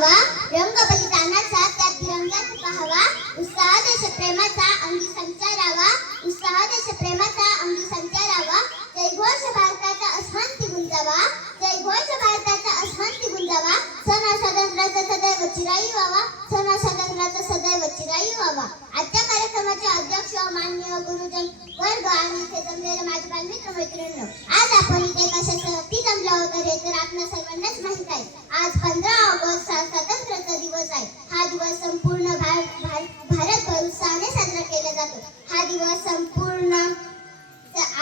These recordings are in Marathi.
पाहावा, रंग बलिदानाचा त्या तिरंग्यात पाहावा, उत्साह देशप्रेमाचा अंगी संचारावा, उत्साह देशप्रेमाचा अंगी संचारावा, जयघोष भारताचा अस्वंती गुंजावा, जयघोष भारताचा अस्वंती गुंजावा, सणा स्वातंत्र्याचा सदैव चिरायू व्हावा, सणा स्वातंत्र्याचा सदैव चिरायू व्हावा. आजच्या कार्यक्रमाचे अध्यक्ष माननीय गुरुजन वर्ग आणि इथे जमलेले माझे बालमित्र मैत्रिणींनो, आज आपण इथे कशासाठी जमलो आहोत तर आपल्या सर्वांनाच माहित आहे. आज 15 ऑगस्ट हा स्वातंत्र्याचा दिवस आहे. हा दिवस संपूर्ण भारतभर उत्साहाने साजरा केला जातो. हा दिवस संपूर्ण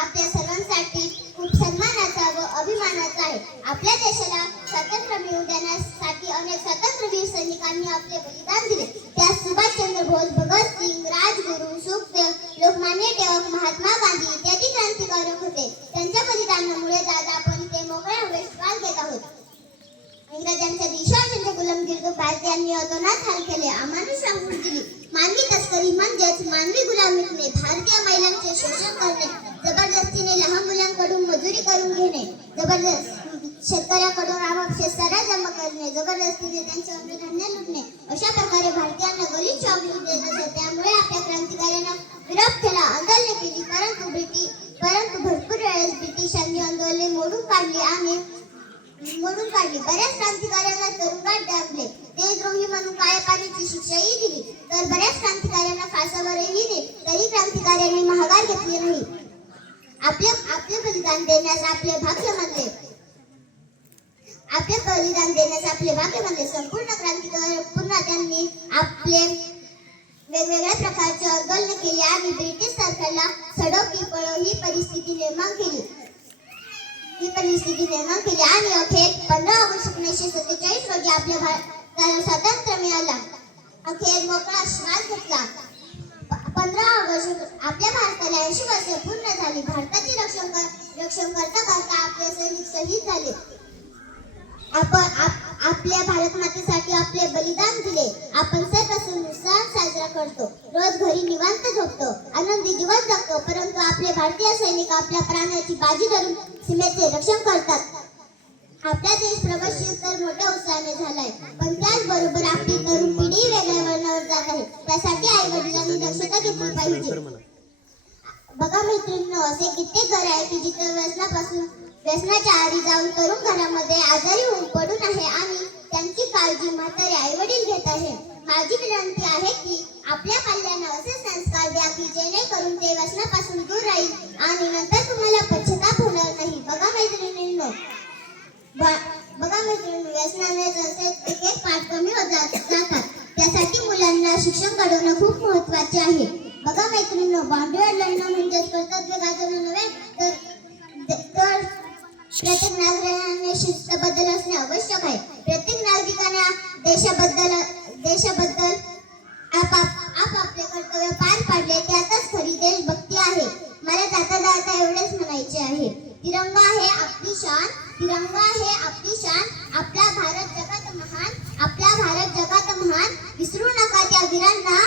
आपल्या सर्वांसाठी खूप सन्मानाचा व अभिमानाचा आहे. आपल्या देशाला स्वातंत्र्य मिळवून देण्यासाठी अनेक स्वातंत्र्यवीर सैनिकांनी आपले बलिदान दिले. त्यात सुभाषचंद्र बोस, भगतसिंग, राजगुरू, सुखदेव, लोकमान्य टिळक, महात्मा गांधी इत्यादी क्रांतिकारक होते. त्यांच्या बलिदानामुळे आज आपण इथे मोकळ्या हवेत श्वास घेत आहोत. इंग्रजांच्या विश्वासाचे गुलामगिरी भारतीयांनी अतोनात हाल केले, अमानुष राहून दिली. मानवी तस्करी म्हणजेच मानवी गुलामीने भारतीय महिलांचे शोषण करणे, जबरदस्तीने लहान मुलांकडून मजुरी करून घेणे, शेतकऱ्याकडून आपापसात सारा जमा करणे, जबरदस्तीने त्यांचे अन्नधान्य लुटणे, अशा प्रकारे भारतीयांना गलिच्छ वागणूक देत असत. त्यामुळे आपल्या क्रांतिकारकांना विरोध केला, आंदोलने केली, परंतु भरपूर वेळेस ब्रिटिशांनी आंदोलने मोडून काढली. बऱ्याच क्रांतिकारकांना तुरुंगात डांबले, देशद्रोही म्हणून काळ्या शिक्षाही दिली, तर बऱ्याच क्रांतिकारकांना फासावरही नेले, तरी क्रांतिकारकांनी माघार घेतली नाही. आपले बलिदान देण्यास आपले भाग्य मानले. संपूर्ण क्रांतिकारक पुन्हा त्यांनी आपले वेगवेगळ्या प्रकारचे आंदोलन केले आणि ब्रिटिश सरकारला सडो की पळो ही परिस्थिती निर्माण केली आणि अखेर 15 ऑगस्ट 1947 रोजी आपल्या भारताला स्वातंत्र्य मिळाला. अखेर मोकळा श्वास घेतला. 15 ऑगस्ट आपल्या भारताला 80 वर्षे पूर्ण झाली. भारताचे रक्षण करता आपले सैनिक शहीद झाले. आपल्या भारत मातेसाठी आपले बलिदान दिले. आपण सर्व सण उत्साहात साजरा करतो, रोज घरी निवांत झोपतो, आनंदी जीवन जगतो, परंतु आपले भारतीय सैनिक आपल्या प्राणाची बाजी धरून सीमेचे रक्षण करतात. आपला देश प्रगतशील तर मोठ्या उत्साहाने झालाय, पण त्याचबरोबर आपली तरुण पिढी वेगळ्या वळणावर जात आहे. त्यासाठी आई वडिलांनी दक्षता घेतली पाहिजे. बघा मैत्रिणींनो, असे कित्येक घर आहे की जिथे व्यसनाच्या आहारी जाऊन तरुण घरामध्ये आजारी होऊन पडून आहे आणि त्यांची काळजी म्हातारे आई वडील घेत आहे. माझी विनंती आहे की आपल्या पाल्यांना असे संस्कार द्या की जेणेकरून ते व्यसनापासून दूर राहील आणि नंतर तुम्हाला पश्चाताप होणार नाही. बघा मैत्रिणींनो, व्यसनाने जसे एक पाठ कमी होत जातात, त्यासाठी मुलांना शिक्षण घडवणं खूप महत्त्वाचे आहे. बघा मैत्रिणींनो, बाँड्रीवर लढणं म्हणजेच कर्तव्य गाजवणं नव्हे, तर प्रत्येक नागरिकाने शिस्तबद्ध असणे आवश्यक आहे. प्रत्येक नागरिकाने देशाबद्दल आपापले कर्तव्य पार पाडले, त्यातच खरी देशभक्ती आहे. मला जाता एवढेच म्हणायचे आहे. तिरंगा आहे आपली शान, तिरंगा आहे आपली शान. आपला भारत जगात महान, आपला भारत जगात महान. विसरू नका त्या वीरांना,